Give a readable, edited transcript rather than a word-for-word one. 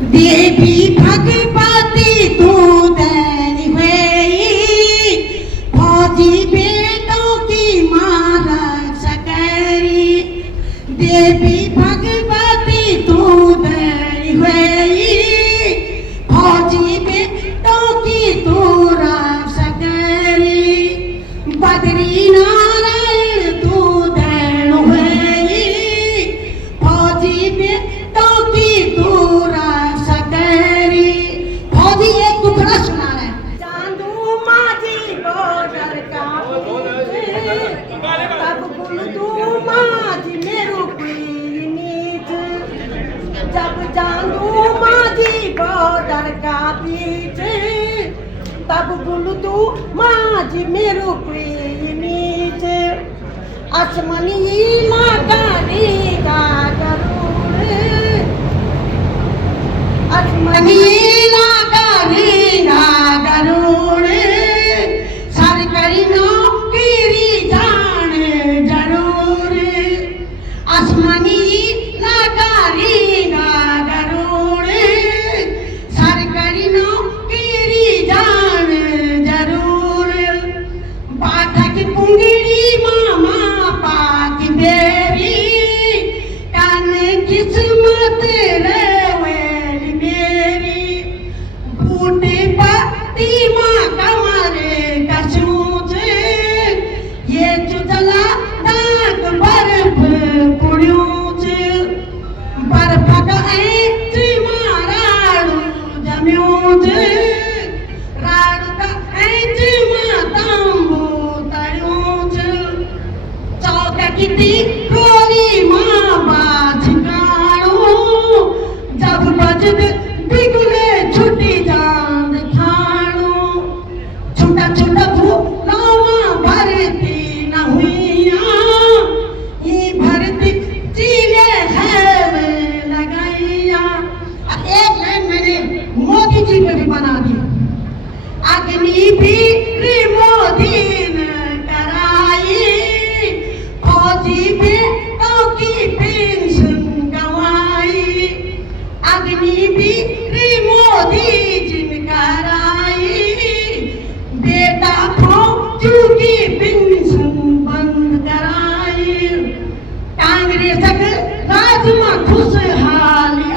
देवी भगवती तू दैनी हुई, फौजी बेटों की माँ रक्षकरी। देवी भगवती तू दैनी हुई, फौजी बेटों की तू रक्षकरी। बद्री नारायण तू दैन हुई, फौजी बेटों की तू रक्षकरी। फौजी एक टुकड़ा सुना रहे हैं। चांदू माझी बॉर्डर का तब बुलदू माझी मेरू नीच। जब चांदू माझी बॉर्डर का बीच, तब बुलदू माझी मेरू नीच। आसमनी लगानी का गरुड़, आसमनी लगानी ना गरुड़, सरकारी नौकरी जान जरूर। आसमानी लगानी ना गरुड़, सरकारी नौकरी जान जरूर। पाठक पुंगड़ी मामा पाक बेरी, कान किस्मत रेवेल मेरी। बूटे पत्ती माँ कमरे कसूच, ये चुचला दाग बर्फ पुड़ूच। बर्फ का ऐच माँ राड़ू जम्यूच, राड़ू का ऐच माँ तांबू तड़ूच। चौक की कोरी माँ बाज काड़ू, जब बजद बिगुले छुट्टी जान खाड़ू। छोटा छोटा फूलावा भरती न हुईया, ये भरती चीले है वे लगाइया। एक लाइन मैंने मोदी जी पे भी बना दी। अग्नि भी मोदी ने कराई, फौजी बेटों की पेंशन गंवाई। अग्नि भी मोदी जी ने कराई, बेटा फौजू की पेंशन बंद कराई। कांग्रेस राज में खुशहाली